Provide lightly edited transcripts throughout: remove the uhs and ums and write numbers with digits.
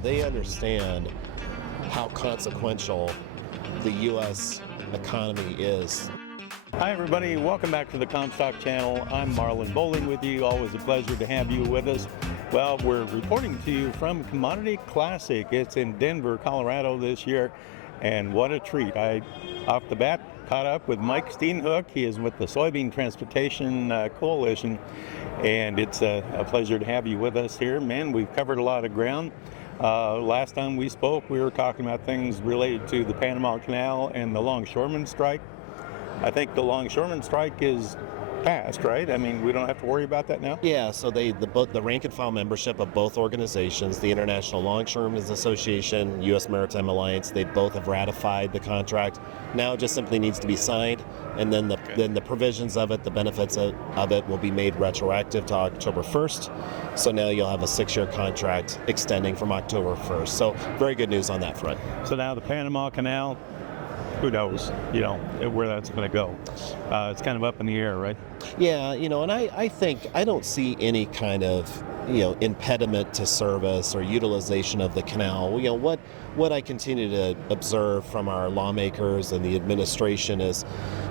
They understand how consequential the U.S. economy is. Hi everybody, welcome back to the Comstock channel. I'm Marlin Bohling with you. Always a pleasure to have you with us. Well, we're reporting to you from Commodity Classic. It's in Denver, Colorado this year, and what a treat. I, off the bat, caught up with Mike Steenhoek. He is with the Soybean Transportation Coalition, and it's a pleasure to have you with us here. Man, we've covered a lot of ground. Last time we spoke, we were talking about things related to the Panama Canal and the Longshoremen Strike. I think the Longshoremen Strike is passed, right? I mean, we don't have to worry about that now? Yeah, so the rank and file membership of both organizations, the International Longshoremen Association, U.S. Maritime Alliance, they both have ratified the contract. Now it just simply needs to be signed, and then the provisions of it, the benefits of it will be made retroactive to October 1st. So now you'll have a 6-year contract extending from October 1st. So very good news on that front. So now the Panama Canal, who knows, where that's going to go. It's kind of up in the air, right? Yeah, and I think I don't see any kind of, impediment to service or utilization of the canal. What I continue to observe from our lawmakers and the administration is,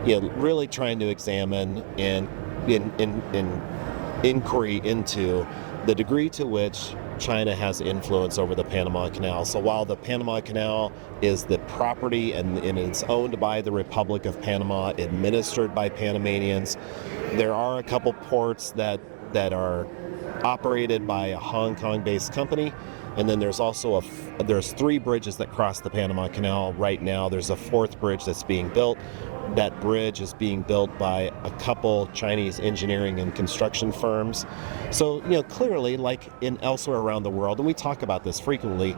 really trying to examine and in inquiry into the degree to which China has influence over the Panama Canal. So while the Panama Canal is the property and it's owned by the Republic of Panama, administered by Panamanians, there are a couple ports that are operated by a Hong Kong-based company. And then there's also there's 3 bridges that cross the Panama Canal right now. There's a 4th bridge that's being built. That bridge is being built by a couple Chinese engineering and construction firms. So, clearly, like in elsewhere around the world, and we talk about this frequently,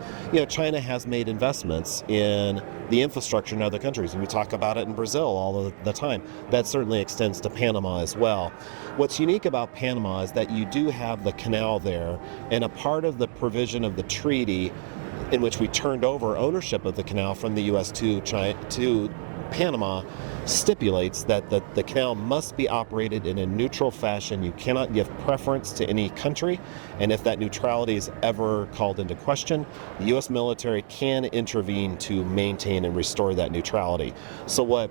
China has made investments in the infrastructure in other countries, and we talk about it in Brazil all the time. That certainly extends to Panama as well. What's unique about Panama is that you do have the canal there, and a part of the provision of the treaty in which we turned over ownership of the canal from the U.S. to Panama stipulates that the canal must be operated in a neutral fashion. You cannot give preference to any country, and if that neutrality is ever called into question, the U.S. military can intervene to maintain and restore that neutrality. So what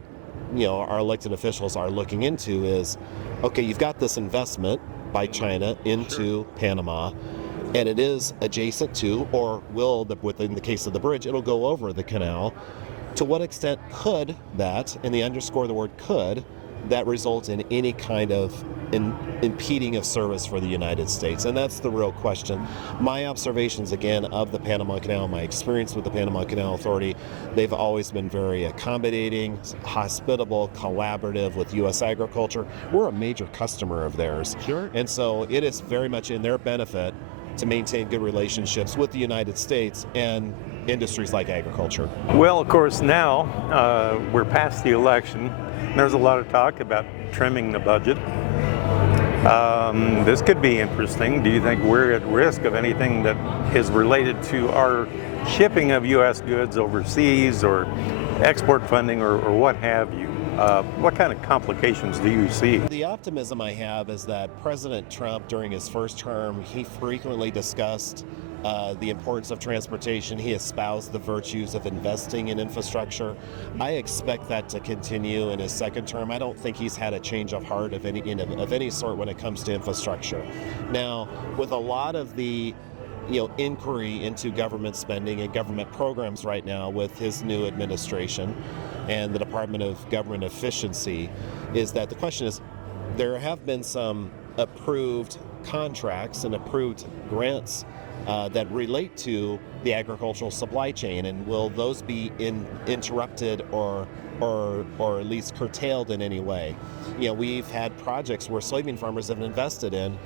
our elected officials are looking into is, okay, you've got this investment by China into Panama, and it is adjacent to, or within the case of the bridge, it'll go over the canal. To what extent could that, and they underscore the word could, that result in any kind of impeding of service for the United States? And that's the real question. My observations, again, of the Panama Canal, my experience with the Panama Canal Authority, they've always been very accommodating, hospitable, collaborative with U.S. agriculture. We're a major customer of theirs. Sure. And so it is very much in their benefit to maintain good relationships with the United States and industries like agriculture. Well, of course, now we're past the election. There's a lot of talk about trimming the budget. This could be interesting. Do you think we're at risk of anything that is related to our shipping of U.S. goods overseas, or export funding, or what have you? What kind of complications do you see? The optimism I have is that President Trump, during his first term, he frequently discussed the importance of transportation. He espoused the virtues of investing in infrastructure. I expect that to continue in his second term. I don't think he's had a change of heart of any sort when it comes to infrastructure. Now, with a lot of the inquiry into government spending and government programs right now with his new administration and the Department of Government Efficiency, is that the question is, there have been some approved contracts and approved grants that relate to the agricultural supply chain, and will those be interrupted or at least curtailed in any way? We've had projects where soybean farmers have invested in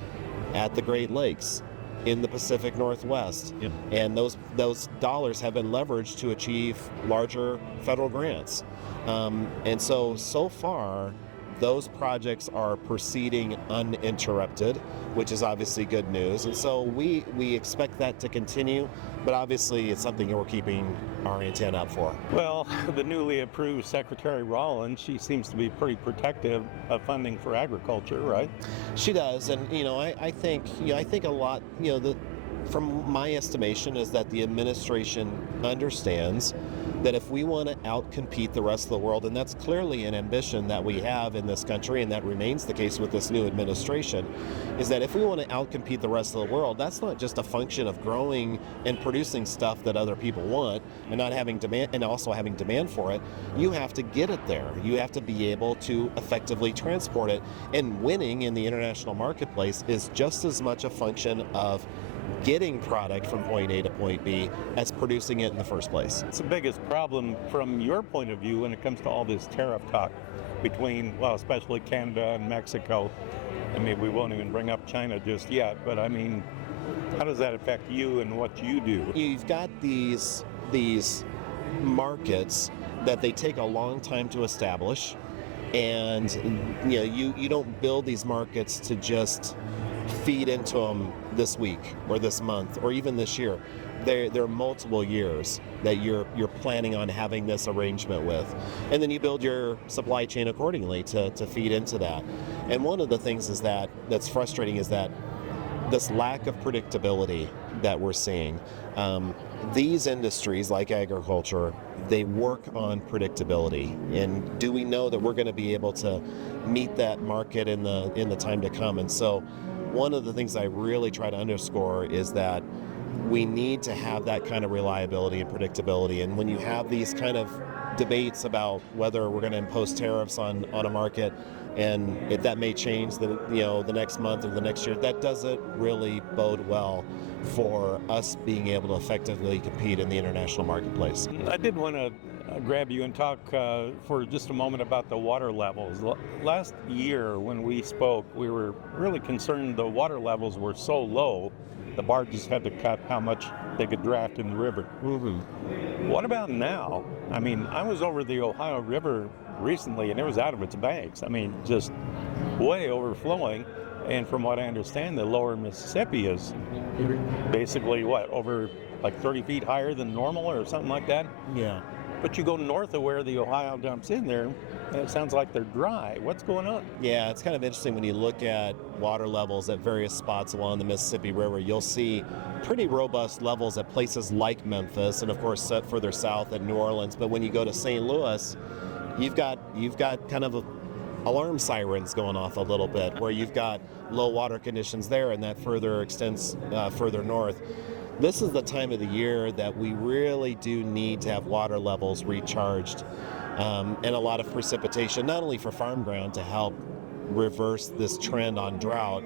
at the Great Lakes, in the Pacific Northwest, Yep. And those dollars have been leveraged to achieve larger federal grants. And so far, those projects are proceeding uninterrupted, which is obviously good news. And so we expect that to continue, but obviously it's something we're keeping our antenna up for. Well, the newly approved Secretary Rollins, she seems to be pretty protective of funding for agriculture, right? She does, and I think a lot. from my estimation, is that the administration understands that if we want to outcompete the rest of the world, and that's clearly an ambition that we have in this country, and that remains the case with this new administration, is that if we want to outcompete the rest of the world, that's not just a function of growing and producing stuff that other people want and not having demand, and also having demand for it. You have to get it there. You have to be able to effectively transport it, and winning in the international marketplace is just as much a function of getting product from point A to point B as producing it in the first place. It's the biggest problem from your point of view when it comes to all this tariff talk between, well, especially Canada and Mexico. I mean, we won't even bring up China just yet, but I mean, how does that affect you and what you do? You've got these markets that they take a long time to establish, and you don't build these markets to just feed into them this week or this month or even this year. There are multiple years that you're planning on having this arrangement with, and then you build your supply chain accordingly to feed into that. And one of the things that's frustrating is that this lack of predictability that we're seeing. These industries like agriculture, they work on predictability, and do we know that we're going to be able to meet that market in the time to come? And so one of the things I really try to underscore is that we need to have that kind of reliability and predictability. And when you have these kind of debates about whether we're going to impose tariffs on a market, and if that may change the next month or the next year, that doesn't really bode well for us being able to effectively compete in the international marketplace. I did want to grab you and talk for just a moment about the water levels. Last year when we spoke, we were really concerned the water levels were so low, the barges had to cut how much they could draft in the river. Mm-hmm. What about now? I mean, I was over the Ohio River recently and it was out of its banks. I mean, just way overflowing. And from what I understand, the lower Mississippi is basically over like 30 feet higher than normal or something like that. Yeah. But you go north of where the Ohio dumps in there, and it sounds like they're dry. What's going on? Yeah, it's kind of interesting when you look at water levels at various spots along the Mississippi River. You'll see pretty robust levels at places like Memphis, and of course further south at New Orleans. But when you go to St. Louis, you've got kind of alarm sirens going off a little bit, where you've got low water conditions there, and that further extends further north. This is the time of the year that we really do need to have water levels recharged, and a lot of precipitation, not only for farm ground to help reverse this trend on drought,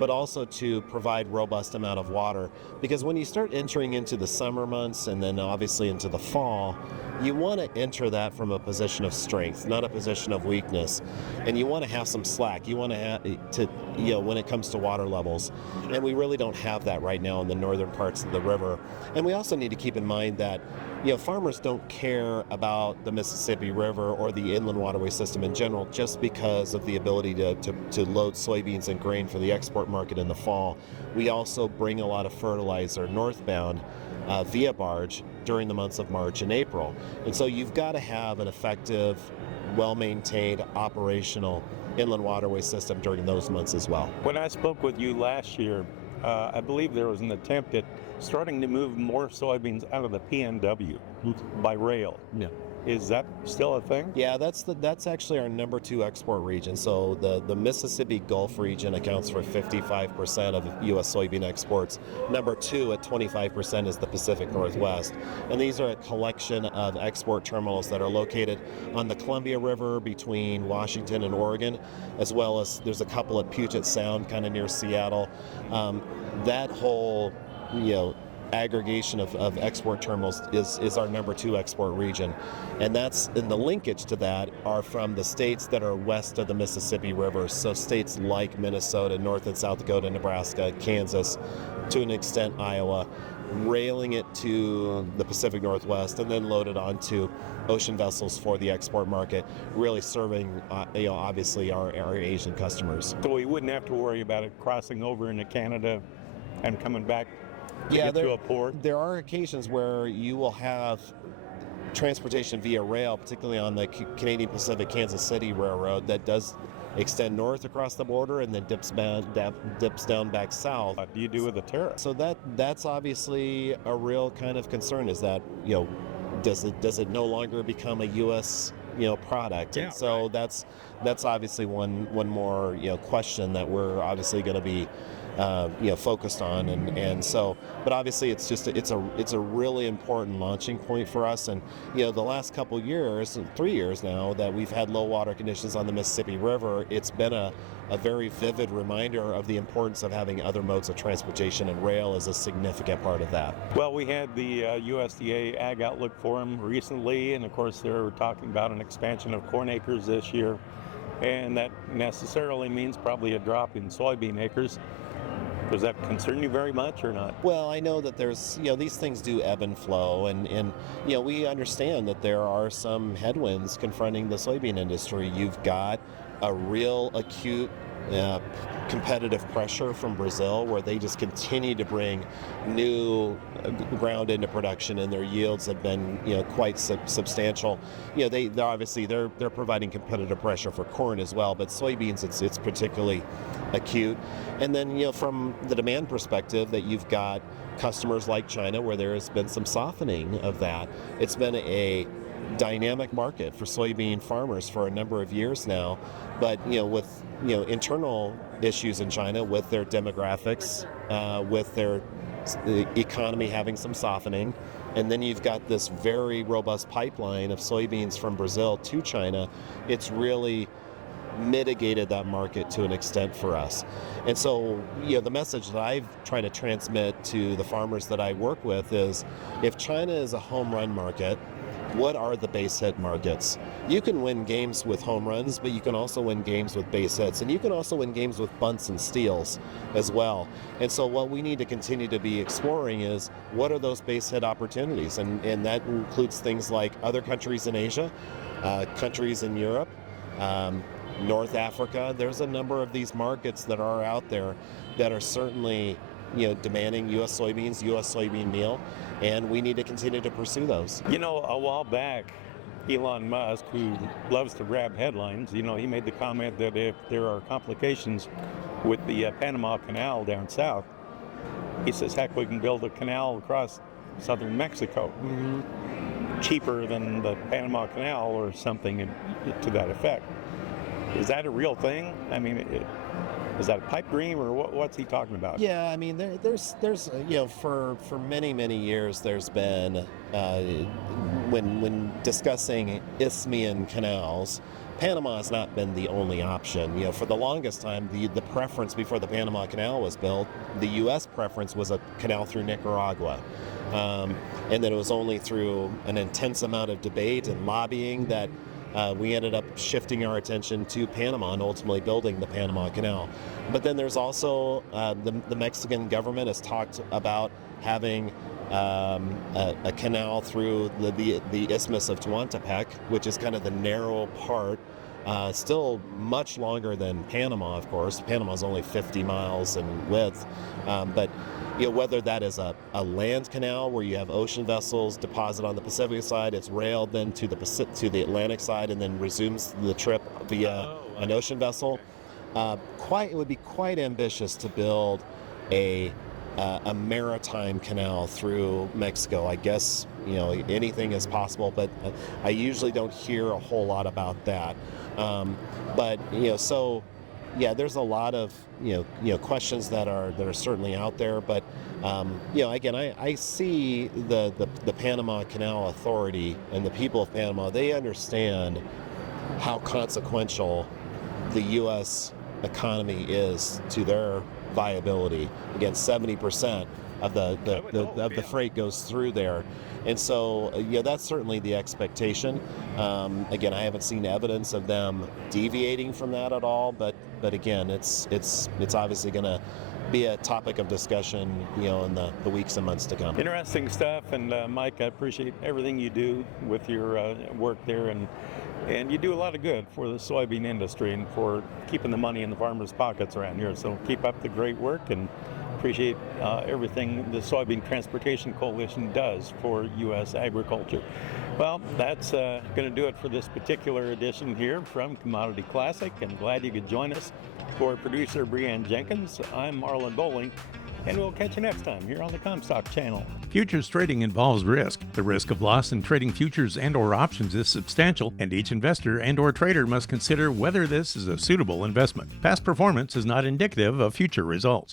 but also to provide robust amount of water. Because when you start entering into the summer months and then obviously into the fall, you want to enter that from a position of strength, not a position of weakness. And you want to have some slack. You want to have when it comes to water levels. And we really don't have that right now in the northern parts of the river. And we also need to keep in mind that farmers don't care about the Mississippi River or the inland waterway system in general just because of the ability to load soybeans and grain for the export market in the fall. We also bring a lot of fertilizer northbound via barge during the months of March and April. And so you've got to have an effective, well-maintained, operational inland waterway system during those months as well. When I spoke with you last year, I believe there was an attempt at starting to move more soybeans out of the PNW by rail. Yeah. Is that still a thing? Yeah, that's actually our number 2 export region. So the Mississippi Gulf region accounts for 55% of U.S. soybean exports. Number 2 at 25% is the Pacific Northwest. And these are a collection of export terminals that are located on the Columbia River between Washington and Oregon, as well as there's a couple at Puget Sound, kind of near Seattle. That whole, aggregation of export terminals is our number 2 export region, and the linkage to that are from the states that are west of the Mississippi River, so states like Minnesota, North and South Dakota, Nebraska, Kansas, to an extent Iowa, railing it to the Pacific Northwest and then loaded onto ocean vessels for the export market, really serving obviously our Asian customers. So we wouldn't have to worry about it crossing over into Canada and coming back to a port? There are occasions where you will have transportation via rail, particularly on the Canadian Pacific Kansas City Railroad, that does extend north across the border and then dips down back south. What do you do with the tariffs? So that's obviously a real kind of concern. Is that does it no longer become a U.S. product? Yeah, and so right. that's obviously one more question that we're obviously going to be focused on, and so, but obviously it's a really important launching point for us. And the last couple years, 3 years now, that we've had low water conditions on the Mississippi River, it's been a very vivid reminder of the importance of having other modes of transportation, and rail is a significant part of that. Well, we had the USDA Ag Outlook Forum recently, and of course they were talking about an expansion of corn acres this year, and that necessarily means probably a drop in soybean acres. Does that concern you very much or not? Well, I know that there's, these things do ebb and flow, and we understand that there are some headwinds confronting the soybean industry. You've got a real acute competitive pressure from Brazil, where they just continue to bring new ground into production, and their yields have been quite substantial. They're obviously they're providing competitive pressure for corn as well, but soybeans it's particularly acute. And then from the demand perspective, that you've got customers like China, where there has been some softening of that. It's been a dynamic market for soybean farmers for a number of years now, but with internal issues in China, with their demographics, with their economy having some softening, and then you've got this very robust pipeline of soybeans from Brazil to China. It's really mitigated that market to an extent for us. And so the message that I've tried to transmit to the farmers that I work with is, if China is a home run market, what are the base hit markets? You can win games with home runs, but you can also win games with base hits, and you can also win games with bunts and steals as well. And so what we need to continue to be exploring is, what are those base hit opportunities? And that includes things like other countries in Asia, countries in Europe, North Africa. There's a number of these markets that are out there that are certainly demanding U.S. soybeans, U.S. soybean meal, and we need to continue to pursue those. A while back, Elon Musk, who loves to grab headlines, he made the comment that if there are complications with the Panama Canal down south, he says, heck, we can build a canal across southern Mexico, cheaper than the Panama Canal or something to that effect. Is that a real thing? I mean, is that a pipe dream, or what's he talking about? Yeah, I mean, there's for many years there's been when discussing Isthmian canals, Panama has not been the only option. For the longest time, the preference before the Panama Canal was built, the U.S. preference was a canal through Nicaragua. And then it was only through an intense amount of debate and lobbying that we ended up shifting our attention to Panama and ultimately building the Panama Canal. But then there's also the Mexican government has talked about having a canal through the Isthmus of Tehuantepec, which is kind of the narrow part, still much longer than Panama, of course. Panama is only 50 miles in width, but whether that is a land canal where you have ocean vessels deposit on the Pacific side, it's railed then to the Atlantic side, and then resumes the trip via an ocean vessel. It would be quite ambitious to build a maritime canal through Mexico. I guess anything is possible, but I usually don't hear a whole lot about that. But so. Yeah, there's a lot of questions that are certainly out there, but again, I see the Panama Canal Authority and the people of Panama. They understand how consequential the U.S. economy is to their viability. Again, 70% of the freight goes through there. And so, that's certainly the expectation. Again, I haven't seen evidence of them deviating from that at all, but again, it's obviously going to be a topic of discussion, in the weeks and months to come. Interesting stuff, and Mike, I appreciate everything you do with your work there, and you do a lot of good for the soybean industry and for keeping the money in the farmers' pockets around here. So keep up the great work, and appreciate everything the Soybean Transportation Coalition does for U.S. agriculture. Well, that's going to do it for this particular edition here from Commodity Classic, and glad you could join us. For producer Breanne Jenkins, I'm Marlin Bohling, and we'll catch you next time here on the Comstock Channel. Futures trading involves risk. The risk of loss in trading futures and/or options is substantial, and each investor and/or trader must consider whether this is a suitable investment. Past performance is not indicative of future results.